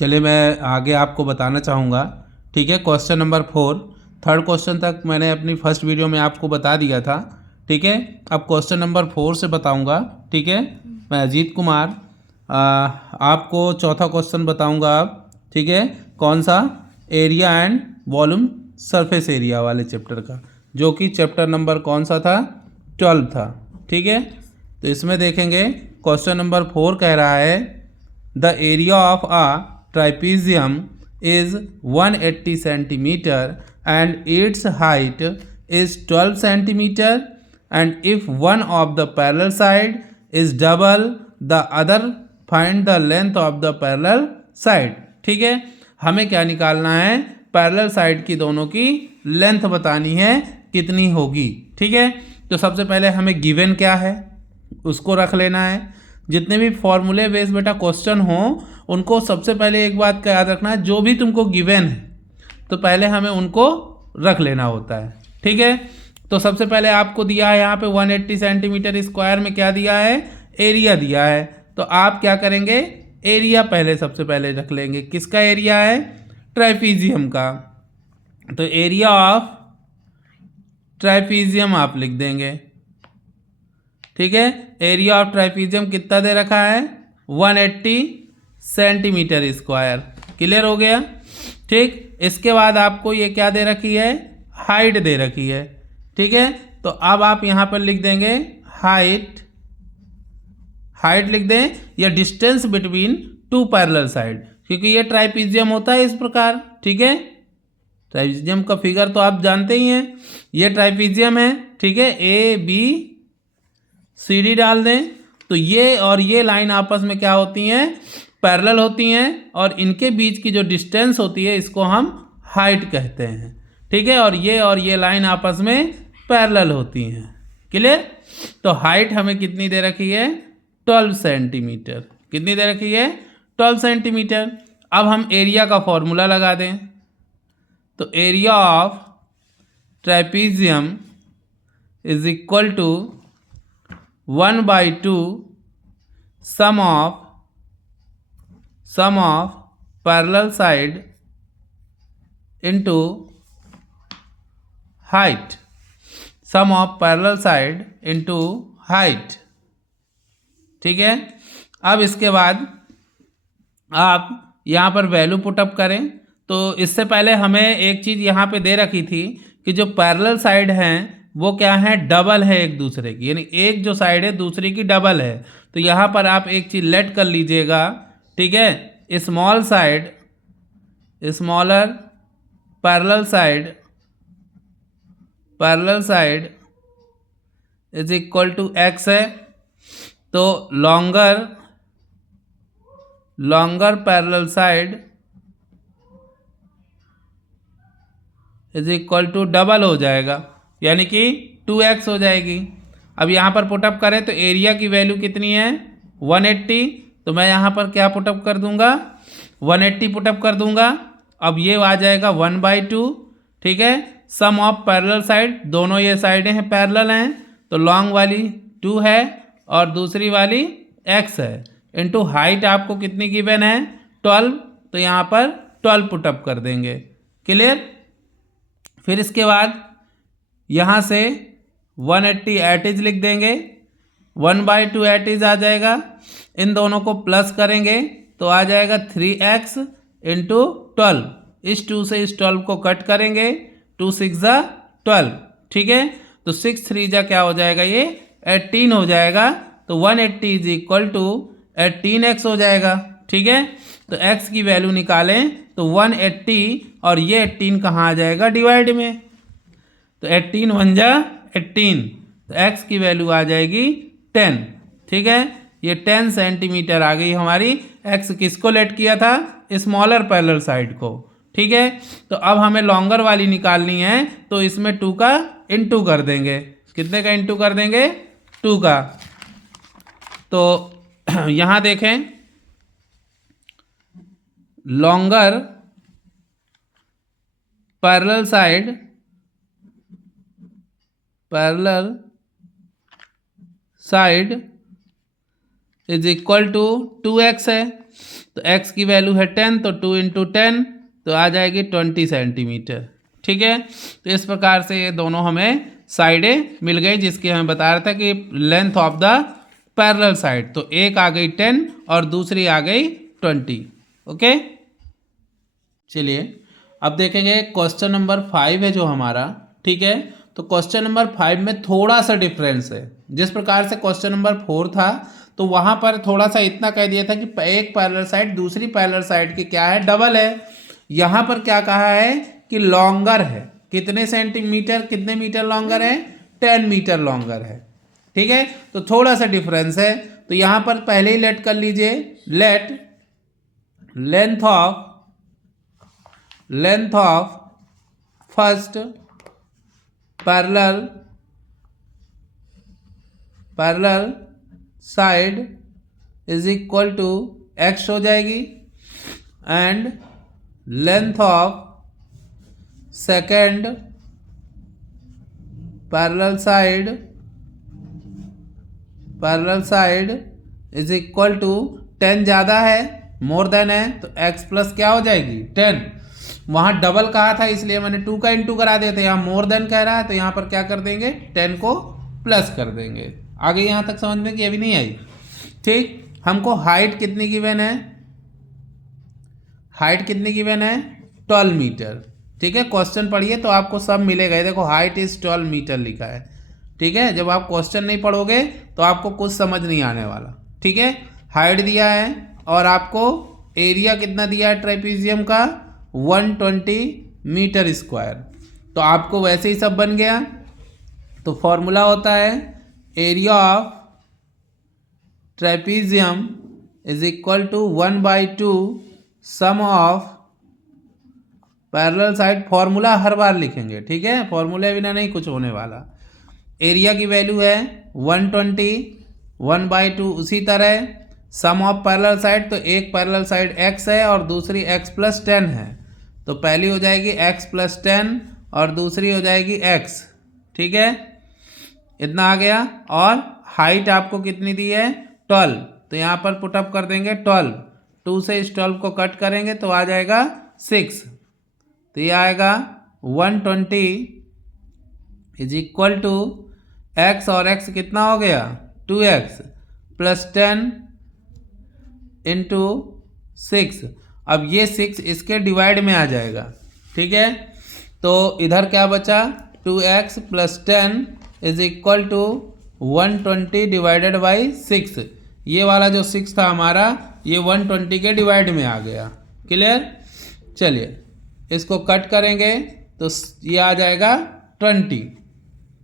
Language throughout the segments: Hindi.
चलिए मैं आगे आपको बताना चाहूँगा। ठीक है, क्वेश्चन नंबर 4 थर्ड क्वेश्चन तक मैंने अपनी फर्स्ट वीडियो में आपको बता दिया था। ठीक है, अब क्वेश्चन नंबर 4 से बताऊँगा। ठीक है, मैं अजीत कुमार आपको चौथा क्वेश्चन बताऊँगा अब। ठीक है, कौन सा? Area and volume surface area वाले चैप्टर का, जो कि चैप्टर नंबर कौन सा था? 12 था। ठीक है, तो इसमें देखेंगे क्वेश्चन नंबर 4 कह रहा है the area of a ट्राइपीजियम is 180 centimeter and its height is 12 centimeter, and if one of the parallel side is double the other, find the length of the parallel side। ठीक है, हमें क्या निकालना है? पैरेलल साइड की दोनों की लेंथ बतानी है कितनी होगी। ठीक है, तो सबसे पहले हमें गिवन क्या है उसको रख लेना है। जितने भी फॉर्मूले बेस बेटा क्वेश्चन हो उनको सबसे पहले एक बात का याद रखना है, जो भी तुमको गिवन है तो पहले हमें उनको रख लेना होता है। ठीक है, तो सबसे पहले आपको दिया है यहाँ पे 180 सेंटीमीटर स्क्वायर में क्या दिया है? एरिया दिया है। तो आप क्या करेंगे? एरिया पहले सबसे पहले रख लेंगे। किसका एरिया है? ट्राइपीजियम का। तो एरिया ऑफ ट्राइपीजियम आप लिख देंगे। ठीक है, एरिया ऑफ ट्राइपीजियम कितना दे रखा है? 180 सेंटीमीटर स्क्वायर। क्लियर हो गया? ठीक, इसके बाद आपको ये क्या दे रखी है? हाइट दे रखी है। ठीक है, तो अब आप यहां पर लिख देंगे हाइट। हाइट लिख दें या distance between two parallel side, क्योंकि ये ट्राइपीजियम होता है इस प्रकार। ठीक है, ट्राइपीजियम का फिगर तो आप जानते ही हैं, ये ट्राइपीजियम है। ठीक है, ए बी सी डी डाल दें तो ये और ये लाइन आपस में क्या होती हैं? पैरेलल होती हैं, और इनके बीच की जो डिस्टेंस होती है इसको हम हाइट कहते हैं। ठीक है, और ये लाइन आपस में पैरेलल होती हैं। क्लियर? तो हाइट हमें कितनी दे रखी है? 12 सेंटीमीटर। कितनी दे रखी है? 12 सेंटीमीटर। अब हम एरिया का फॉर्मूला लगा दें। तो area of trapezium is equal to 1/2 sum of parallel side into height. Sum of parallel side into height. ठीक है, अब इसके बाद आप यहाँ पर वैल्यू पुटअप करें। तो इससे पहले हमें एक चीज़ यहाँ पे दे रखी थी कि जो पैरेलल साइड हैं वो क्या है? डबल है एक दूसरे की, यानी एक जो साइड है दूसरी की डबल है। तो यहाँ पर आप एक चीज़ लेट कर लीजिएगा। ठीक है, small side smaller parallel side is equal to x है। तो longer parallel side is equal to double हो जाएगा, यानी कि 2x हो जाएगी। अब यहाँ पर पुटअप करें तो एरिया की वैल्यू कितनी है? 180। तो मैं यहाँ पर क्या पुटअप कर दूंगा? 180 पुटअप कर दूंगा। अब ये आ जाएगा 1/2। ठीक है, सम ऑफ पैरेलल साइड, दोनों ये साइडें हैं पैरेलल हैं, तो लॉन्ग वाली 2 है और दूसरी वाली x है, इनटू हाइट आपको कितनी गिवन है? 12। तो यहाँ पर 12 पुटअप कर देंगे। क्लियर? फिर इसके बाद यहाँ से 180 एटीज लिख देंगे। 1/2 एटीज आ जाएगा। इन दोनों को प्लस करेंगे तो आ जाएगा 3x इंटू 12। इस 2 से इस 12 को कट करेंगे, 2 6 जा 12। ठीक है, तो 6 3 जा क्या हो जाएगा? ये 18 हो जाएगा। तो 180 इज इक्वल टू 18x हो जाएगा। ठीक है, तो x की वैल्यू निकालें तो 180 और ये 18 कहाँ आ जाएगा? डिवाइड में। तो 18 1 जा 18, तो x की वैल्यू आ जाएगी 10। ठीक है, ये 10 सेंटीमीटर आ गई हमारी। x किसको लेट किया था? स्मॉलर पैरेलल साइड को। ठीक है, तो अब हमें लॉन्गर वाली निकालनी है, तो इसमें 2 का इंटू कर देंगे। कितने का इंटू कर देंगे? 2 का। तो यहाँ देखें, longer parallel side is equal to 2x है, तो x की वैल्यू है 10, तो 2 इंटू 10 तो आ जाएगी 20 सेंटीमीटर। ठीक है, तो इस प्रकार से ये दोनों हमें साइडें मिल गई, जिसकी हमें बता रहा था कि length of the parallel side, तो एक आ गई 10 और दूसरी आ गई 20। ओके, चलिए अब देखेंगे क्वेश्चन नंबर 5 है जो हमारा। ठीक है, तो क्वेश्चन नंबर 5 में थोड़ा सा डिफरेंस है। जिस प्रकार से क्वेश्चन नंबर 4 था तो वहां पर थोड़ा सा इतना कह दिया था कि एक पैरेलल साइड दूसरी पैरेलल साइड की क्या है, डबल है। यहां पर क्या कहा है कि लॉन्गर है। कितने सेंटीमीटर, कितने मीटर लॉन्गर है, 10 मीटर लॉन्गर है। ठीक है, तो थोड़ा सा डिफरेंस है। तो यहां पर पहले ही लेट कर लीजिए, let length of first parallel side is equal to x हो जाएगी, and length of second parallel side is equal to 10 ज़्यादा है, मोर देन है, तो x प्लस क्या हो जाएगी 10। वहाँ डबल कहा था इसलिए मैंने 2 का इंटू करा दिया था, यहाँ मोर देन कह रहा है तो यहाँ पर क्या कर देंगे 10 को प्लस कर देंगे। आगे यहाँ तक समझ में कि अभी नहीं आई। ठीक, हमको हाइट कितनी गिवन है, हाइट कितनी गिवन है 12 मीटर। ठीक है, क्वेश्चन पढ़िए तो आपको सब मिलेगा। देखो हाइट इज 12 मीटर लिखा है। ठीक है, जब आप क्वेश्चन नहीं पढ़ोगे तो आपको कुछ समझ नहीं आने वाला। ठीक है, हाइट दिया है और आपको एरिया कितना दिया है ट्रेपीजियम का 120 मीटर स्क्वायर। तो आपको वैसे ही सब बन गया। तो फॉर्मूला होता है area of trapezium is equal to 1/2 sum of parallel side. Formula हर बार लिखेंगे, ठीक है, फॉर्मूले बिना नहीं कुछ होने वाला। एरिया की वैल्यू है 120, 1/2 उसी तरह सम ऑफ पैरेलल साइड, तो एक पैरेलल साइड x है और दूसरी x प्लस 10 है, तो पहली हो जाएगी x प्लस 10 और दूसरी हो जाएगी x। ठीक है, इतना आ गया। और हाइट आपको कितनी दी है 12, तो यहाँ पर पुटअप कर देंगे 12, 2 से इस 12 को कट करेंगे तो आ जाएगा 6, तो ये आएगा 120 इज इक्वल टू x, और x कितना हो गया 2x प्लस 10 इंटू 6। अब ये 6 इसके डिवाइड में आ जाएगा। ठीक है, तो इधर क्या बचा 2x plus 10 is equal to 120 divided by 6। ये वाला जो 6 था हमारा ये 120 के डिवाइड में आ गया। क्लियर, चलिए इसको कट करेंगे तो ये आ जाएगा 20।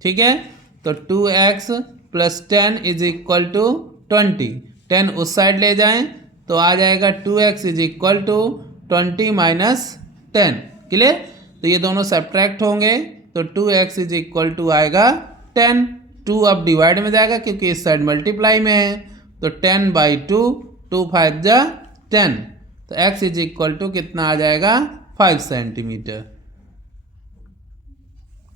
ठीक है, तो 2x plus 10 is equal to 20। 10 उस साइड ले जाएं तो आ जाएगा 2x is equal to 20 minus 10। Clear, तो ये दोनों सब्ट्रैक्ट होंगे तो 2x इज इक्वल टू आएगा 10। 2 अब डिवाइड में जाएगा क्योंकि इस साइड मल्टीप्लाई में है, तो 10/2, 2 5 जा 10, तो x इज इक्वल टू कितना आ जाएगा 5 सेंटीमीटर।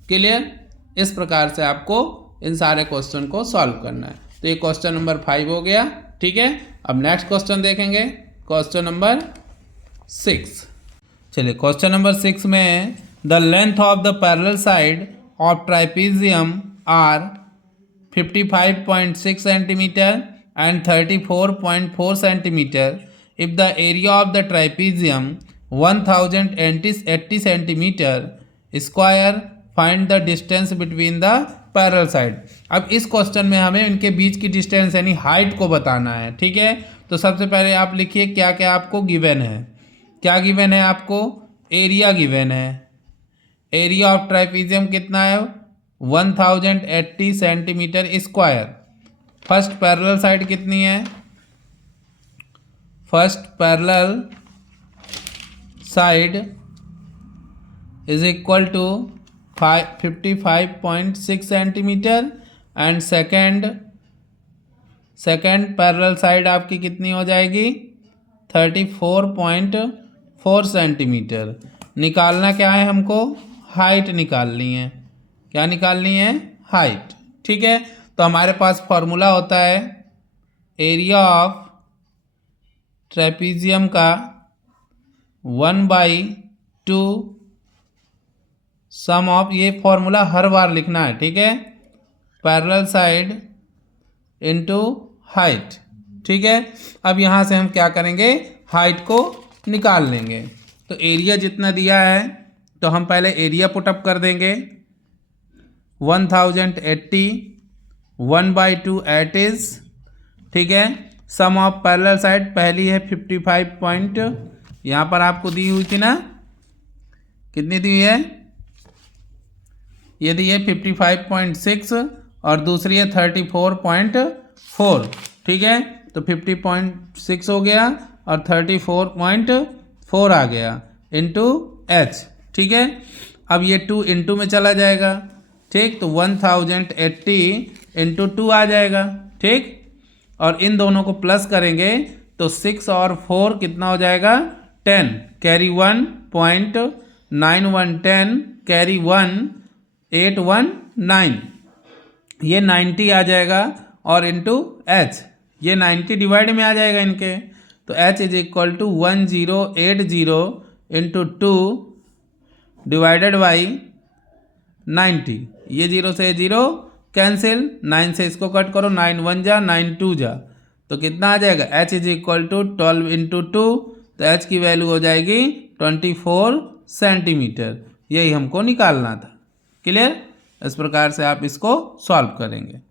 क्लियर, इस प्रकार से आपको इन सारे क्वेश्चन को सॉल्व करना है। तो ये क्वेश्चन नंबर 5 हो गया। ठीक है, अब नेक्स्ट क्वेश्चन देखेंगे, क्वेश्चन नंबर 6। चलिए क्वेश्चन नंबर 6 में the length of the parallel side of trapezium are 55.6 centimetre and 34.4 centimetre. if the area of the trapezium 1080 centimetre square, find the distance between the parallel side. अब इस क्वेश्चन में हमें इनके बीच की डिस्टेंस यानी हाइट को बताना है। ठीक है, तो सबसे पहले आप लिखिए क्या क्या आपको गिवन है। क्या गिवन है आपको, एरिया गिवन है। एरिया ऑफ ट्राइपीजियम कितना है 1080 centimetre square. First parallel side कितनी है, first parallel side is equal to 55.6 centimetre and second parallel side आपकी कितनी हो जाएगी 34.4 सेंटीमीटर। निकालना क्या है हमको, हाइट निकालनी है। क्या निकालनी है, हाइट। ठीक है, तो हमारे पास फॉर्मूला होता है एरिया ऑफ ट्रेपीजियम का 1/2 सम ऑफ, ये फॉर्मूला हर बार लिखना है, ठीक है, पैरेलल साइड इनटू हाइट, ठीक है। अब यहाँ से हम क्या करेंगे, हाइट को निकाल लेंगे। तो एरिया जितना दिया है तो हम पहले एरिया पुटअप कर देंगे, 1080 1/2 एट इज, ठीक है। सम ऑफ पैरेलल साइड पहली है 55 पॉइंट, यहाँ पर आपको दी हुई थी ना, कितनी दी हुई है, ये दी है 55.6 और दूसरी है 34.4, ठीक है। तो 50.6 हो गया और 34.4 आ गया इंटू एच, ठीक है। अब ये 2 इंटू में चला जाएगा, ठीक, तो 1080 इंटू 2 आ जाएगा, ठीक। और इन दोनों को प्लस करेंगे तो 6 और 4 कितना हो जाएगा, 10, कैरी 1.9110 कैरी 1.819, ये 90 आ जाएगा और इंटू एच, ये 90 डिवाइड में आ जाएगा इनके, तो H is equal to 1080 into 2 divided by 90, ये 0 से 0 कैंसिल, 9 से इसको कट करो, 9 1 जा 9 2 जा, तो कितना आ जाएगा, H is equal to 12 into 2, तो एच की वैल्यू हो जाएगी 24 सेंटीमीटर, यही हमको निकालना था। क्लियर, इस प्रकार से आप इसको सॉल्व करेंगे।